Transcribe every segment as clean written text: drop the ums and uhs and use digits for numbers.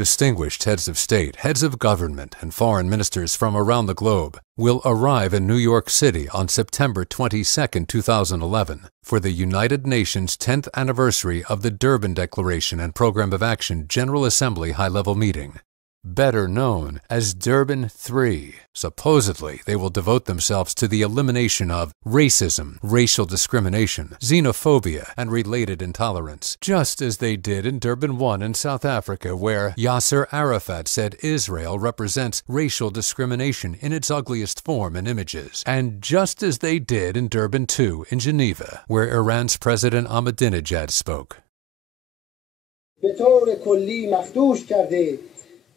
Distinguished heads of state, heads of government, and foreign ministers from around the globe will arrive in New York City on September 22, 2011, for the United Nations 10th anniversary of the Durban Declaration and Program of Action General Assembly high-level meeting, better known as Durban 3. Supposedly, they will devote themselves to the elimination of racism, racial discrimination, xenophobia, and related intolerance, just as they did in Durban 1 in South Africa, where Yasser Arafat said Israel represents racial discrimination in its ugliest form and images, and just as they did in Durban 2 in Geneva, where Iran's President Ahmadinejad spoke.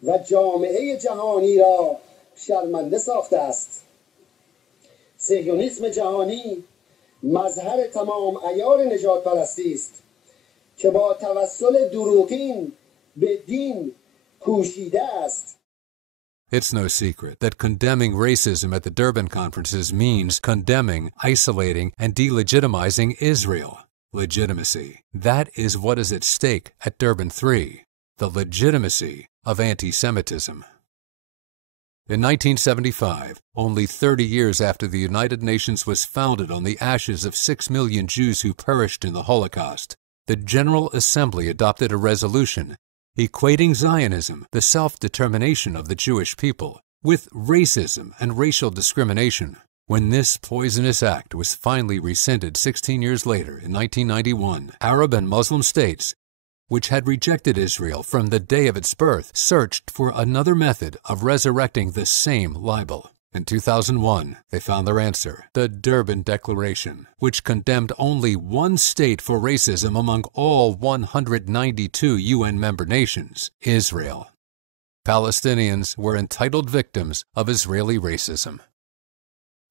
و جامعه جهانی را شرمنده ساخته است. صهیونیسم جهانی مظهر تمام عیار نژاد پرستی است که با توسل دروغین به دین کوشیده است. It's no secret that condemning racism at the Durban conferences means condemning, isolating, and delegitimizing Israel. Legitimacy. That is what is at stake at Durban 3. The legitimacy of anti-Semitism. In 1975, only 30 years after the United Nations was founded on the ashes of 6 million Jews who perished in the Holocaust, the General Assembly adopted a resolution equating Zionism, the self-determination of the Jewish people, with racism and racial discrimination. When this poisonous act was finally rescinded 16 years later, in 1991, Arab and Muslim states, which had rejected Israel from the day of its birth, searched for another method of resurrecting the same libel. In 2001, they found their answer, the Durban Declaration, which condemned only one state for racism among all 192 UN member nations, Israel. Palestinians were entitled victims of Israeli racism.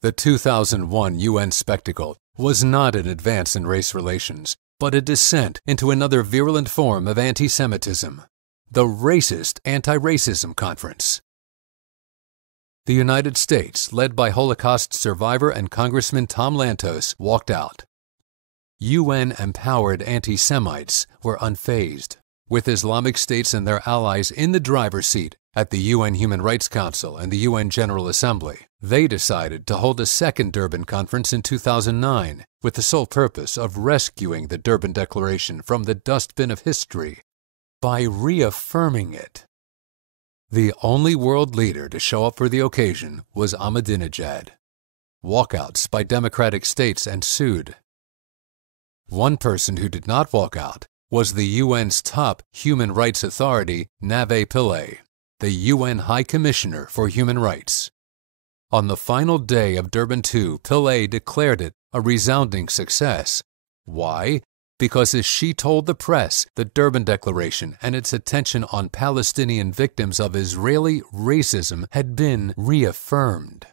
The 2001 UN spectacle was not an advance in race relations, but a descent into another virulent form of anti-Semitism, the Racist Anti-Racism Conference. The United States, led by Holocaust survivor and Congressman Tom Lantos, walked out. UN-empowered anti-Semites were unfazed, with Islamic states and their allies in the driver's seat at the UN Human Rights Council and the UN General Assembly. They decided to hold a second Durban conference in 2009 with the sole purpose of rescuing the Durban Declaration from the dustbin of history by reaffirming it. The only world leader to show up for the occasion was Ahmadinejad. Walkouts by democratic states ensued. One person who did not walk out was the UN's top human rights authority, Nave Pillay, the UN High Commissioner for Human Rights. On the final day of Durban 2, Pillay declared it a resounding success. Why? Because as she told the press, the Durban Declaration and its attention on Palestinian victims of Israeli racism had been reaffirmed.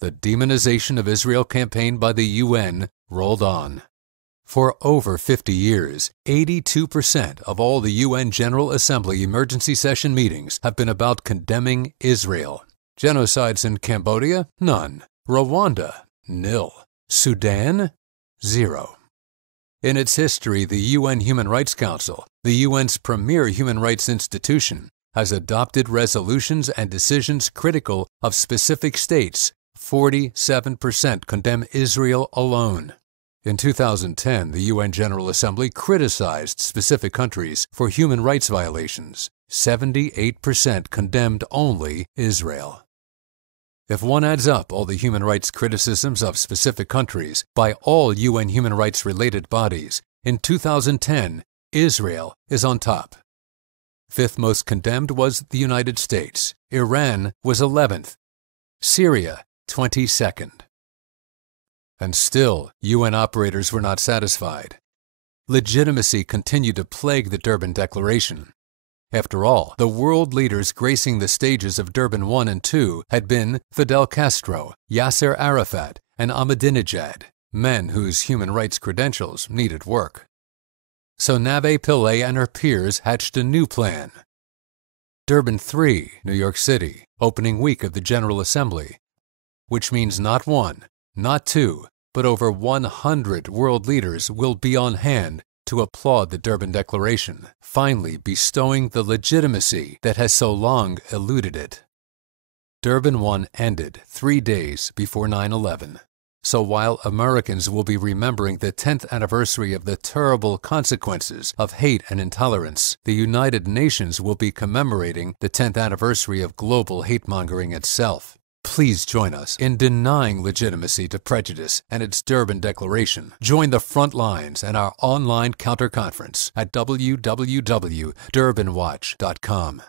The demonization of Israel campaign by the UN rolled on. For over 50 years, 82% of all the UN General Assembly emergency session meetings have been about condemning Israel. Genocides in Cambodia? None. Rwanda? Nil. Sudan? Zero. In its history, the UN Human Rights Council, the UN's premier human rights institution, has adopted resolutions and decisions critical of specific states. 47% condemn Israel alone. In 2010, the UN General Assembly criticized specific countries for human rights violations. 78% condemned only Israel. If one adds up all the human rights criticisms of specific countries by all UN human rights-related bodies, in 2010, Israel is on top. Fifth most condemned was the United States. Iran was 11th. Syria, 22nd. And still, UN operators were not satisfied. Legitimacy continued to plague the Durban Declaration. After all, the world leaders gracing the stages of Durban 1 and 2 had been Fidel Castro, Yasser Arafat, and Ahmadinejad, men whose human rights credentials needed work. So Nave Pillay and her peers hatched a new plan. Durban 3, New York City, opening week of the General Assembly, which means not one, not two, but over 100 world leaders will be on hand to applaud the Durban Declaration, finally bestowing the legitimacy that has so long eluded it. Durban 1 ended 3 days before 9/11. So while Americans will be remembering the 10th anniversary of the terrible consequences of hate and intolerance, the United Nations will be commemorating the 10th anniversary of global hate-mongering itself. Please join us in denying legitimacy to prejudice and its Durban Declaration. Join the front lines and our online counter-conference at www.durbanwatch.com.